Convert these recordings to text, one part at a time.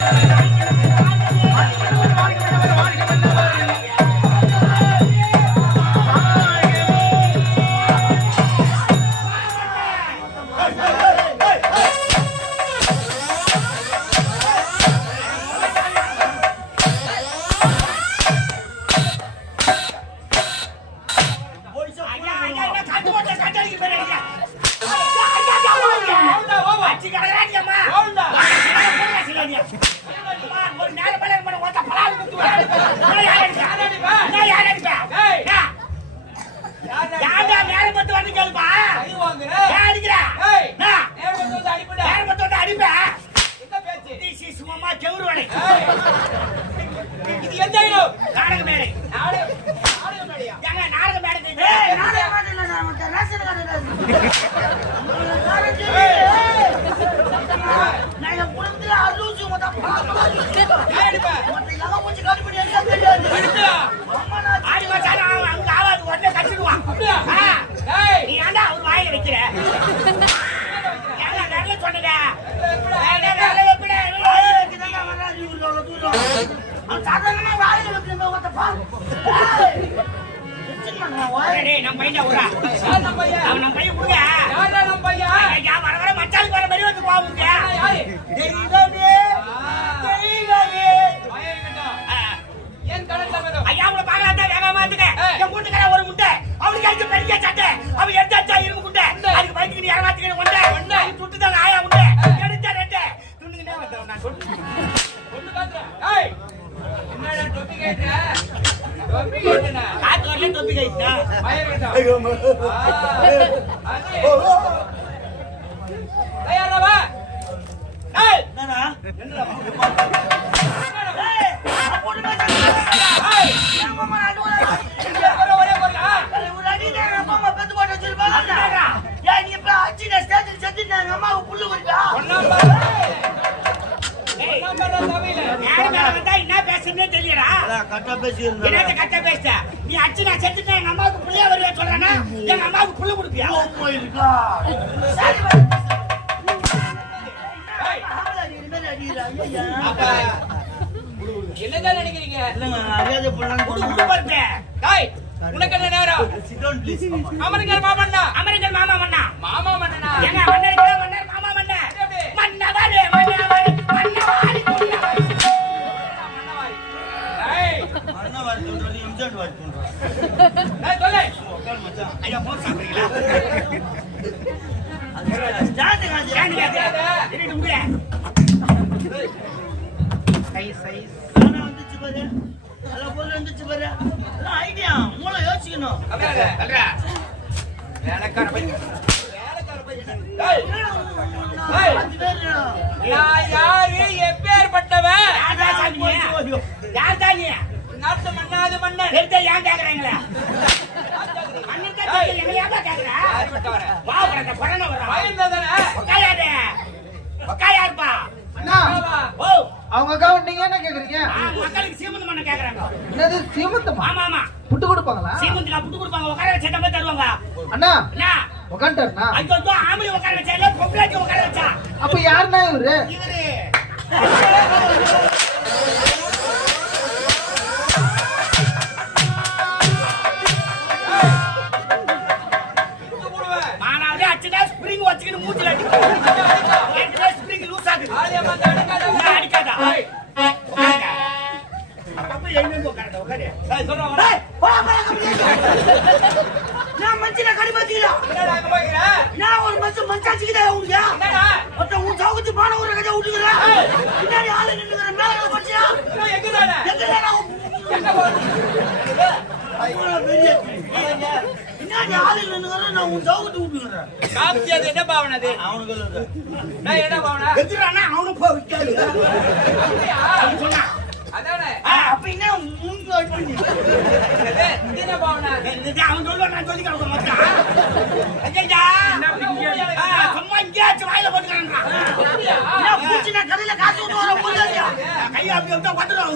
ஐயா, நாடக மேடை. ஏங்க, நாடக மேடை தெரியுமா? ஆடி மச்சான் அவன் அங்க ஆவாது உடனே கட்டிடுவான் ஆ. நீ ஏன்டா அவர் வாயில வைக்கிற ஏங்க நல்ல சொன்னதா நல்ல வைப்பிட டேய் நம்ம பையன் விடுறா அவன் நம்ம கரெக்டா பேசி என்னத்த கட்ட பேசுற நீ அடிச்சு நான் செத்துட்டேன் எங்க அம்மாவுக்கு புள்ளையா வருவே சொல்றேன்னா எங்க அம்மாவுக்கு புள்ள கொடுப்பியா என்னதான் நினைக்கிறீங்க? உனக்கு என்ன நேரம் அமெரிக்கன் மாமன்னா அமெரிக்கன் மாமா மன்னா. மாமா மன்னனா? எங்க மன்னர் ஐடியா மூளை யோசிக்கணும் வேலைக்கார பையன் வேலைக்கார பையன் பேர் யாரு எப்பேற்பட்டவன் நீ? நாட்டு மன்னாது மன்னன். எடுத்த ஏன் கேக்குறீங்களா? அண்ணா, அவங்க அக்காவை நீங்க என்ன கேக்குறீங்க? ஆ, மக்களுக்கு சீமந்தம் பண்ண கேக்குறாங்க. என்னது சீமந்தமா? ஆமா ஆமா. புட்டு கொடுப்பாங்களா? சீமந்துக்கு புட்டு கொடுப்பாங்க. உட்கார வச்ச மாதிரி தருவாங்க. அண்ணா என்ன உக்காண்டாருண்ணா ஐயோ ஐயோ, ஆம்பளை உட்கார வச்சா இல்ல பொம்பளைக்கு உட்கார வச்சா? அப்ப இவரு? இவரு. நான் மச்சில கடி பாத்தீங்களா என்னடா இங்க போய்க்கிற நான் ஒரு மச்சு மச்சாச்சிக்கிட்டே உனக்கு என்னடா மொத்த உன் சவுக்கத்து பான ஒரு கதை விட்டுக்கிறா பின்னாடி ஆளு நின்னுக்கிற மேல பச்சியா இன்னும் எங்கதானே எங்க எங்க போகுது பெரிய பின்னாடி ஆளு நின்னுக்கிற நான் உன் சவுக்கத்து விட்டுக்கிறேன் காமிச்சது என்ன பாவனை அது அவனுக்கு டேய் என்ன பாவனை எதிரானா அவனும் போய் விட்டாரு. அவன். அதானே அப்ப என்ன முன்கு அடிப்பீங்க இது இது என்ன பாவனை இது அவன் சொல்லுவான், நான் சொல்லி கிடக்க மாட்டேன். ஐயையா. ஆ, சும்மா இங்கேயாச்சும் வாயில போட்டுக்கிறேன்டா. அப்படியா என்ன பூச்சி நான் கடையில காசு விட்டு வர முடியாது கையை அப்படி விட்டா வந்துடும்.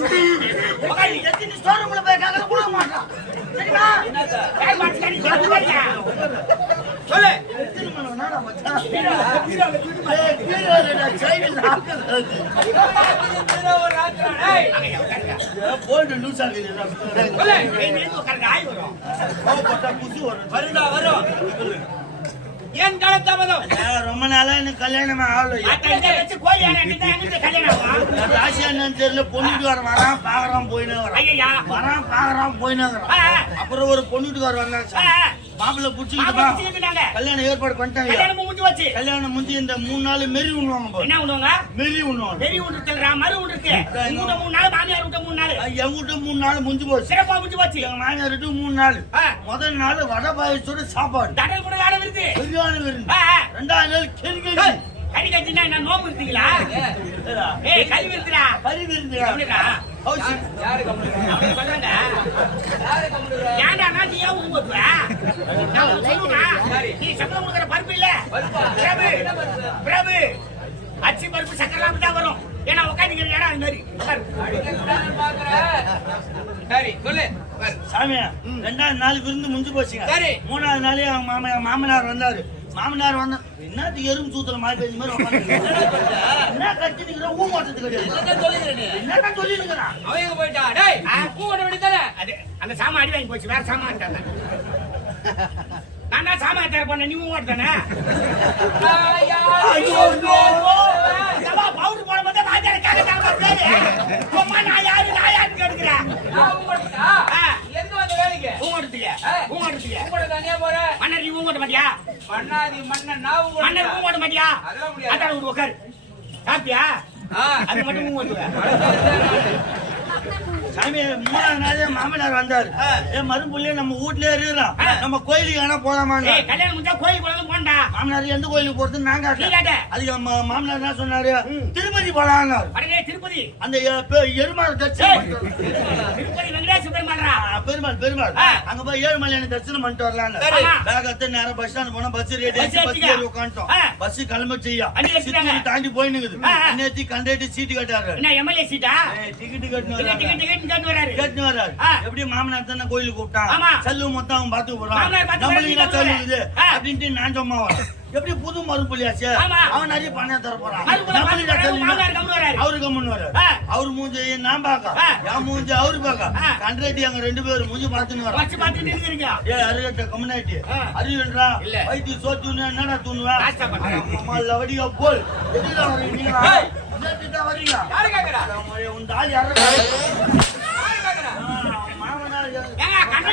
உட்காரு. எத்தனை ஸ்டோர் ரூம்ல போய் கூட மாட்டான் போல்டு லூஸ் ஆய் வரும். வரும். ஏன் ஏன் ரொம்ப நாளா எனக்கு கல்யாணமே ஆகல கல்யாணம். ராசி என்னன்னு தெரியல பொண்ணுட்டு வர வரான் பாக்குறான் போயினே வரான். வரான் பாக்குறான் போயினே. அப்புறம் ஒரு பொண்ணுட்டுக்கார வந்தாங்க. மாப்பிள்ளை புடிச்சுக்கிட்டு. கல்யாணம் ஏற்பாடு பண்ணிட்டாங்க போச்சு. கல்யாணம் முடிஞ்சு இந்த மூணு நாள் மெரி உண்ணுவாங்க போல. என்ன பண்ணுவாங்க மெரி உண்ணுவாங்க வீட்டு இருக்குல்ல, மறு வீட்டு. உங்க வீட்டு மூணு நாள், மாமியார் வீட்டு மூணு நாள். எங்க வீட்டு மூணு நாள் முடிஞ்சு போச்சு சிறப்பா முடிஞ்சு போச்சு. எங்க மாமியார் மூணு நாள். முதல் நாள் வடை பாயசோட சாப்பாடு தடல் கூட விருந்து ஆ, ஆ. ரெண்டாவது நாள் கெரிக்கடி கறி கட்டினா என்ன நோம்பு இருந்தீங்களா ஏய் கறி விருதுடா கறி விருந்து எப்படிடா? யாரு கம்முனு அப்படி சொல்றாங்க யாரு கம்முனு ஏன்டா நீ ஏன் உங்க? நீ சம்பளம் கொடுக்குற பருப்பு இல்ல. பிரபு பிரபு. அச்சி பருப்பு சக்கரெல்லாம் தான் வரும். ஏன்னா உட்காந்துக்கிற இடம் அது மாதிரி. சரி சொல்லு. உட்காரு. சாமி ரெண்டாவது நாள் விருந்து முடிஞ்சு போச்சுங்க. சரி. மூணாவது நாளே அவங்க மாமனார் வந்தாரு. மாமனார் வந்த என்னத்துக்கு எறும்பு சூத்துல மாறி பேசி மாதிரி என்ன கட்டி நிக்கிற ஊ மாட்டது கிடையாது? என்ன சொல்லி நிக்கிறான் அவன் எங்க போயிட்டா? டேய், பூ கொண்டு வேண்டியதானே? அது அந்த சாமான் அடி வாங்கி போச்சு வேற சாமான் நான் தான் சாமான் தர போனேன் நீ மூவாட்டு தானே ஐயா, ஐயோ, ஐயோ. இதெல்லாம் பவுடர் வாத்தியார் கேட்கறாங்க பேரு. சும்மா நான் யாரு, நான் யாருன்னு கேட்டுக்கிறேன். கொடுத்தா? ஆ. எதுக்கு வந்த வேலைக்கு? தனியா போற? மன்னர் பூ ஓட்ட மாட்டியா? மண்ணாதி மண்ணன் நான் மன்னர் கொடுத்தேன். ஓட்ட மாட்டியா? அதான விடு, உட்காரு. சாப்பிட்டியா? அது மட்டும் ஓட்டுவேன். சாமி மூணாவது நாளே மாமனார் வந்தாரு. என் மரும்புள்ளே நம்ம வீட்லயே இருக்கிறோம் நம்ம கோயிலுக்கு வேணா போலாமாங்க கல்யாணம் முடிஞ்சா கோயிலுக்கு போண்டா. மாமனார் எந்த கோயிலுக்கு போறது நாங்க. அதுக்கு மாமனார் என்ன சொன்னாரு? திருப்பதி அடடே, திருப்பதி. அந்த எருமாள் தரிசனம் பெருமாள் பெருமாள். அங்க போய் ஏழுமலையான தரிசனம் பண்ணிட்டு வரலாம் எடுத்து நேரம் பஸ் ஸ்டாண்ட் போனா பஸ் ரெடி பஸ். ஏறி உட்காந்துட்டோம். பஸ் கிளம்ப செய்யும் அடி வச்சுட்டாங்க. சித்தூர் தாண்டி போயினுக்குது. நேத்தி கண்டக்டர் சீட்டு கட்டாரு எம்எல்ஏ சீட்டா? டிக்கெட் கட்டணும் கேட்டு வராரு. எப்படி மாமனார் தானே கோயிலுக்கு கூப்பிட்டான் ஆமா. செல்லு மொத்தம் அவன் போறான் நம்மளுக்கு. அப்படின்ட்டு நான் சும்மா வரேன் எப்படி புது மறுபள்ளியாச்சு ஆமா. அவன் நிறைய பணம் தர போறான்? மாமனார் கம்முனு. அவரு. அவரு மூஞ்சி நான் பாக்க. என் மூஞ்சி அவரு பாக்க ஆ. கண்ட்ரேட்டி அங்க ரெண்டு பேரும் மூஞ்சி பாத்துன்னு இருக்கிறீங்க ஏ அருகட்ட. அறிவுன்றா இல்ல. வைத்தி என்னடா தூணுவேன் போல் எதுல வரீங்க? உன் தாலி யாரு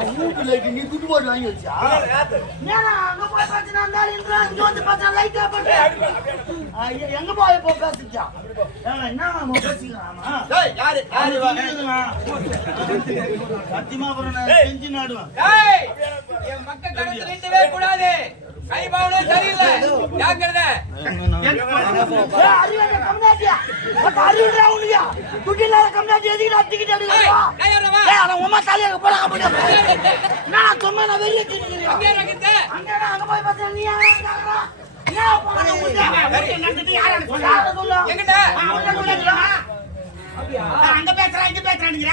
கொடுத்து போனோம் இனிமே நான் பேசுனேன் ஆ. ஏய், அறிகாட்ட கமலாட்டி அறிவில்லடா உனக்கு வரம்போது ஏன்டா இப்படி பண்ற? எப்படியா அப்படியா? Late, late. அவன் வீட்டு லைட்டு நீ குட்டு போட்டு வாங்கி அங்க போய் இங்க வந்து பார்த்தா எங்க போய் என்ன யாரு? யாரு. சத்தியமா அப்புறம் செஞ்சு நாடுவேன் என் மக்கள் கூடாது. கை சரியில்லை. ஜாக்கிரதை. கம்னாட்டியா? அறிவுடா கம்னாட்டி அவன் உம்மா தலையை போடாம முடியாது. நான் சும்மா நான் வெளியே திரிக்கிறேன். அங்கே அங்க போய் பார்த்தா நீ? என்ன அங்க பேசுறா இங்க பேசுறானுங்கிற.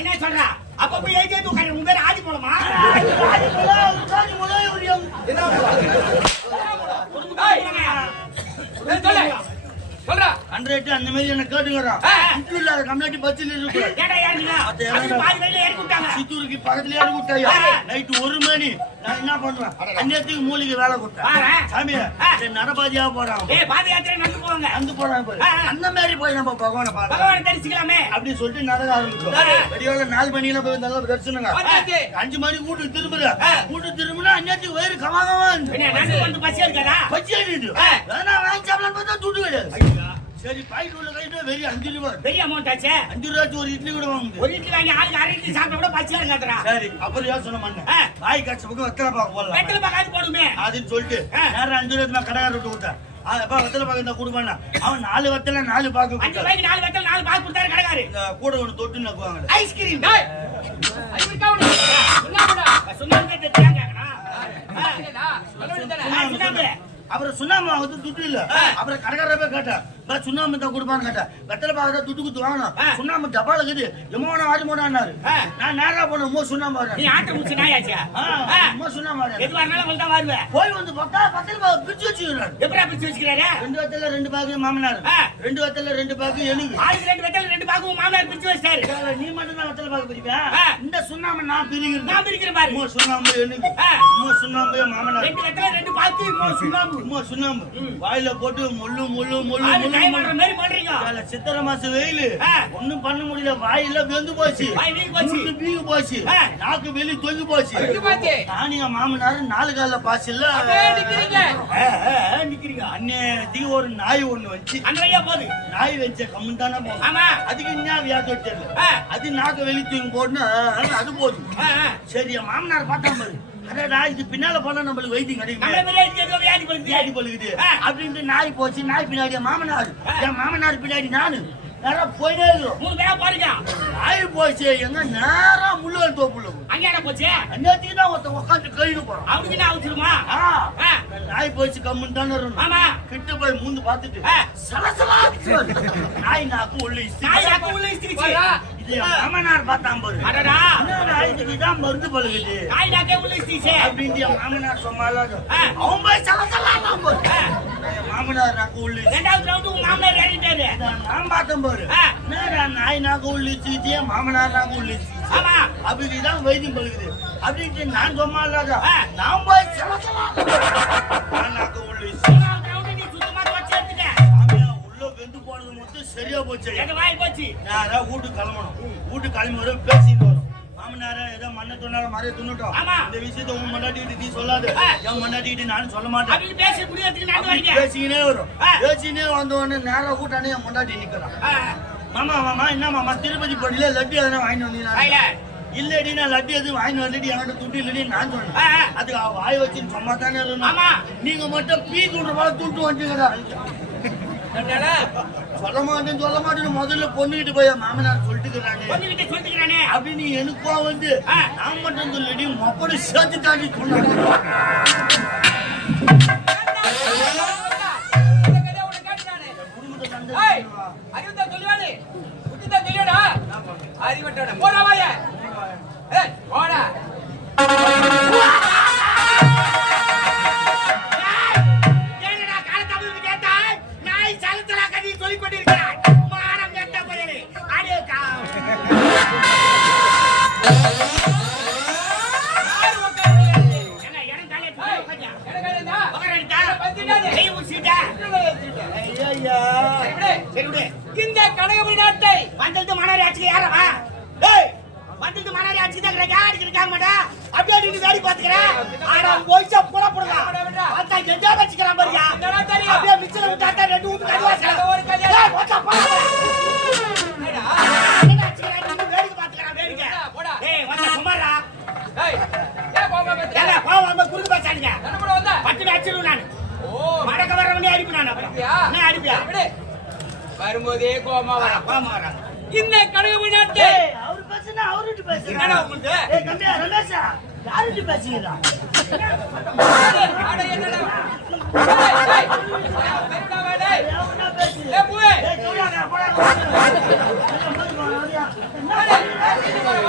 என்ன சொல்றா? அப்ப போய் எழுதி உட்காரு உங்க பேர் ஆதி போலமா? ஆதி சொல்றா. கண்டக்டர் அந்த மாதிரி என்ன கேட்டுக்கிறான். ஆ. துட்டு இல்லாத வழியில இறக்கி விட்டாங்க சித்தூருக்கு பக்கத்துலயே இறக்கி. நைட்டு ஒரு மணி நான் என்ன பண்றேன்? அந்நேரத்துக்கு மூலிகை வேலை கொடுத்தேன். சாமி நடபாதியா போறான்? ஏய் பாத யாத்திரை நடந்து போவாங்க. பாரு. ஆ. அந்த மாதிரி போய் நம்ம பகவானை பார்க்கலாம் பகவானை தரிசிக்கலாமே. அப்படி சொல்லிட்டு நடக்க ஆரம்பிச்சோம். நாலு மணியில போய் நல்லா தரிசனங்க. அஞ்சு மணி வீட்டுக்கு திரும்புற. வீட்டுக்கு திரும்பினா அந்நேரத்துக்கு வயிறு கமாகமான் என்ன நடந்து வந்து பசி இருக்காதா ஆயிடுது ஆ. வேணா வாங்கி சாப்பிடலாம் பார்த்தா துட்டு கிடையாது. சரி உள்ள கைட்டு வெறி அஞ்சு ரூபாய் பெரிய அமௌண்ட் ஆச்சே? அஞ்சு ரூபாய்க்கு ஒரு இட்லி கூட வாங்க. ஒரு இட்லி வாங்கி ஆளுக்கு அரை இட்லி சாப்பிட்டா கூட பசியா இருக்காதுடா. சரி அப்புறம் யோசனை பண்ணேன் ஆ. வாய் கட்சி பக்கம் வெத்தலை பார்க்க போடலாம். வெத்தலை பார்க்காது போடுமே. அதுன்னு சொல்லிட்டு. நேரம் அஞ்சு ரூபாய் கடைக்கார விட்டு அப்பா வெத்தலை பாக்கு இந்த குடும்பம்னா அவன் நாலு வெத்தலை நாலு பாக்கு அஞ்சு. ரூபாய்க்கு நாலு வெத்தல் நாலு பாக்கு கொடுத்தாரு கடைக்காரு இந்த கூட ஒண்ணு தொட்டு நக்குவாங்க ஐஸ்கிரீம் டேய், அப்புறம் சுண்ணாம்பு வந்து துட்டு இல்ல. ஆ. அப்புறம் கடைக்காரர் போய் கேட்டேன். பா சுண்ணாம்பு தான் கொடுப்பான்னு கேட்டேன். வெத்தலை பாக்கு துட்டு குத்து வாங்கணும். சுண்ணாம்பு டப்பால இருக்குது எம்மோனா ஆடி ஆ. நான் நேரா போன மோ சுண்ணாம்பு நீ ஆட்ட முடிச்சு நாயாச்சா ஆ, மோ சுண்ணாம்பு வரேன் எது வரனாலும் வந்து தான் வருவேன் போய் வந்து பார்த்தா பத்தல பாக்கு பிரிச்சு வச்சுக்கிறாரு. எப்படா பிடிச்சு வச்சுக்கிறாரு? ரெண்டு வெத்தல ரெண்டு பாக்கு மாமனார். ரெண்டு வெத்தல ரெண்டு பாக்கு எனக்கு. ஆளுக்கு ரெண்டு வெத்தல் ரெண்டு பாக்கு மாமனார் பிடிச்சு வச்சிட்டாரு. ஏல, நீ மட்டும் தான் வெத்தலை பாக்கு பிரிப்பா? ஆ. இந்த சுண்ணாம்பு நான் பிரிக்கிறேன். நான் பிரிக்கிறேன் பாரு. மோ சுண்ணாம்பு எனக்கு. மோ சுண்ணாம்பு மாமனார். ரெண்டு வெத்தல ரெண்டு பாக்கு இன்னும் சுண்ணாம்பு. சும்மா சுண்ணாம்பு. வாயில போட்டு முள்ளு முள்ளு முள்ளு முள்ளு முள்ளு. பண்ற மாதிரி பண்றீங்க ஏல, சித்திரை மாசம் வெயிலு ஆ. ஒண்ணும் பண்ண முடியல வாயில வெந்து போச்சு வாய் வீங்கி போச்சு. வீங்கி. நாக்கு வெளி தொங்கி போச்சு? நானிய மாமனார் நாலு கால பாச்சு இல்ல நிக்கிறீங்க. அன்னையத்துக்கு ஒரு நாய் ஒண்ணு வச்சு அன்றையா போகுது நாய் வச்ச கம்மன் தானே போகும் ஆமா அதுக்கு என்ன வியாதி ஆ. அது நாக்கு வெளி தூக்கி போட்டுன்னு அது போதும். சரி மாமனார் பார்த்தா பாரு அடடா இது பின்னால போனா நம்மளுக்கு வைத்தியம் கிடைக்கும். வியாதி பழுகுது. அப்படின்ட்டு நாய் போச்சு. நாய் பின்னாடி என் மாமனார். என் மாமனார் பின்னாடி நானு. நேரா போயிட்டே இருக்கிறோம். மூணு பேரா பாருங்க நாய் போச்சு. எங்க நேரா முள்ளுவல் தோப்புல அங்க என்ன போச்சு? தான் ஒருத்தன் உட்காந்து கழிவு போறான். அவனுக்கு என்ன. ஆ. நாய் போச்சு கம்முன்னு தானே இருக்கணும். ஆமா. கிட்ட போய் மூந்து பார்த்துட்டு. சலசலா நாய் நாக்கு உள்ள. நாய் உள்ள இஸ்திரிச்சு. இது மாமனார் பார்த்தான் பாரு அடடா. என்னடா இதுக்கு தான் மருந்து பழுகுது நாய் நாக்கே உள்ள இஸ்திரிச்சு. அப்படின்ட்டு என் மாமனார் சொன்னால ஆ. அவன் போய் சலசலா பாரு ஆ. என் மாமனார் நாக்கு உள்ள. ரெண்டாவது ரவுண்டு உங்க மாமனார் ஏறிட்டாரு. நான் பார்த்தேன் பாரு. என்னடா நாய் நாக்கு உள்ள இஸ்திச்சு, மாமனார் நாக்கு உள்ள இஸ்திச்சு. ஆமா. அப்படிதான் வைத்தியம் பழுகுது அப்படின்ட்டு நான் சொன்னா ஆ. நான் போய் நாக்கு உள்ள. சரியா போச்சு எங்க வாய் போச்சு. நேரா வீட்டுக்கு கிளம்பணும் வீட்டுக்கு கிளம்பி வரும் பேசிட்டு வரும் மாமனார ஏதோ மண்ணை துண்ணார மாதிரியே துண்ணுட்டோம். இந்த விஷயத்த உன் மண்டாட்டிட்டு நீ சொல்லாத. என் மண்டாட்டிட்டு நானும் சொல்ல மாட்டேன் பேசி. பேசிக்கினே வரும் ஆ. பேசிக்கினே வந்த உடனே நேரா கூட்டானே என் மண்டாட்டி நிக்கிறான். மாமா மாமா என்ன மாமா திருப்பதி படியில லட்டு எதனா வாங்கிட்டு. வந்தீங்கன்னா இல்லடி நான் லட்டு எதுவும் வாங்கிட்டு வரலடி என்கிட்ட துட்டு இல்லடி நான் சொன்னேன். அதுக்கு அவ வாய் வச்சு சும்மா தானே. நீங்க மட்டும் பீ துண்டு போல துட்டு என்னடா? சொல்ல மாட்டேன் சொல்ல மாட்டேன்னு முதல்ல பொண்ணுகிட்டு போய் மாமனார் சொல்லிட்டுக்கிறானே பொண்ணுகிட்ட சொல்லிட்டுக்கிறானே. அப்படின்னு எனக்கோ வந்து. நான் மட்டும் சொல்லடி மொப்படி சேர்த்து தாண்டி சொல்லுவானே. போடா வாயே. ஏய், போடா. கோபமா வரா கோவம் வரா இந்த கனகபுரி நாட்டை அவரு பேசுனா அவருட்டு என்னடா பேசுறா உங்களுக்கு ஏய் கம்மியா ரமேஷா யாருட்டு பேசுகிறா அட, என்னடா? ஏய், ஏய், வருடா, வா, டேய். எவனா பேசு ஏய், பூவே. ஏய் கவுடாங்க போடா என்ன வாடா,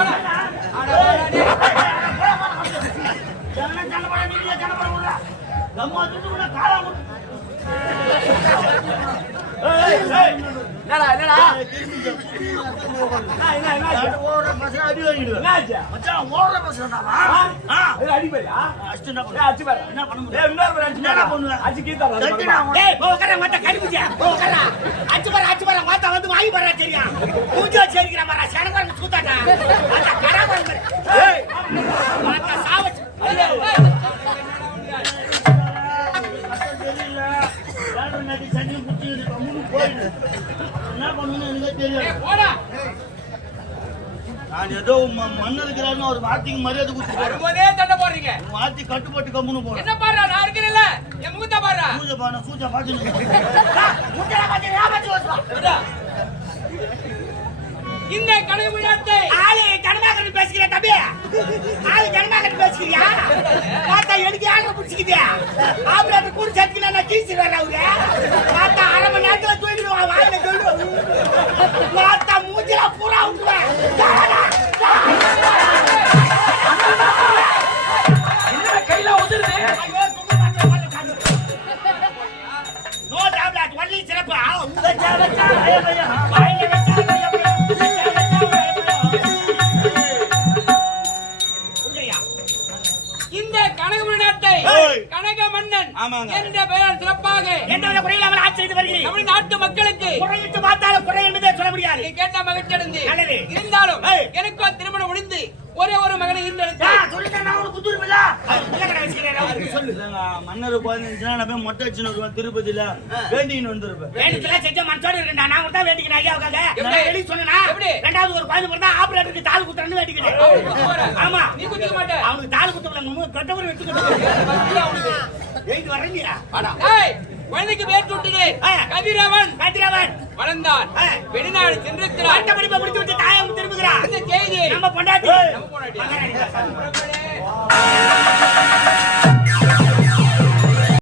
வாடா. அட, வாடா, டேய். எவனா சண்டை போட நீங்க சண்டை போட விடுறா நம்ம துண்டு கூட காலா விட்டு ஏய் ஏய் என்னடா, என்னடா? ஓடுற பசங்க அடி வாங்கிடுவேன் மச்சான் ஓடுற பசங்கடாவா ஆ? அடிச்சு என்ன பண்ணுவ? என்ன பண்ண முடியும்? என்னடா பண்ணுவேன் கட்டி நான் உன்னை- டேய் போ உட்கார மாட்டா கடிப்புச்சா. போ உட்கார அச்சு பாரு அச்சு பாரு. மாத்தா வந்து வாங்கி பாரு தெரியா? மூஞ்சி வச்சு அடிக்கிற மாதிரி சனகரங்க சூத்தாட்டா மாத்தா கடாபரம் பாரு ஏய் மாத்தா சாவச்சு. தெரியல. வேலை நடி சண்டை குத்திக்கிட்டு கம்முன்னு போயிடு. நான் ஏதோ ம- மன்னர் இருக்கிறாருன்னு ஒரு வார்த்தைக்கு மரியாதை கொடுத்து வரும்போதே சண்டை போடுறீங்க. வார்த்தை கட்டுப்பட்டு கம்முன்னு போறேன். என்ன பாரு நான் இருக்கிறேன்ல. என் முகத்தை பாரு சூஜா பார்த்து முட்டை பத்தி வச்சுக்கோ. இந்த கனவு ஆளு ஜனநாயகன் பேசுகிற தம்பி. ஆளு ஜனநாயகன் பேசுகிறியா? பார்த்தா எனக்கு யாரும் பிடிச்சிக்கிது. அந்த கூட சேர்த்துக்கல நான் கீழ்ச்சி வேற அவரு. பார்த்தா அரை மணி நேரத்துல தூக்கிடுவான் வாயில சொல்லு பார்த்தா மூஞ்சில பூரா விட்டுருவேன் எந்தவித குறையில் அவர் ஆட்சி செய்து வருகிறேன் தமிழ் நாட்டு மக்களுக்கு குறையிட்டு பார்த்தாலும் குறை என்பதே சொல்ல முடியாது கேட்ட மகிழ்ச்சி அடைந்து நல்லது. இருந்தாலும் ஏய். எனக்கும் திருமணம் முடிந்து ஒரே ஒரு மகனை. மன்னர் பதினஞ்சுனா போய் மொட்டை வச்சுன்னு வருவேன் திருப்பதியில வேண்டின்னு வந்திருப்பேன் வேண்டுதலா செஞ்ச மனசோட இருக்கேன்டா. நான் கூட தான் வேண்டிக்கிறேன் ஐயாவுக்காக. சொன்னேனா? எப்படி? ரெண்டாவது ஒரு குழந்தை பிறந்தா ஆபரேட்டருக்கு தாலி குத்துறேன்னு வேண்டிக்கிறேன். ஆமா. நீ குத்திக்க மாட்ட அவனுக்கு தாலி குத்தல கட்டவர் வச்சுக்கிட்டு. எழுதி வர்றீங்களா வாடா ஏய், குழந்தைக்கு பேர் சூட்டினேன் ஆ. கதிரவன். கதிரவன். வளர்ந்தான். வெளிநாடு சென்றிருக்கிறான் பட்ட படிப்பை முடிச்சு விட்டு தாயம் திரும்புகிறான் இந்த செய்தி. நம்ம பொண்டாட்டி. நம்ம பொண்டாட்டி.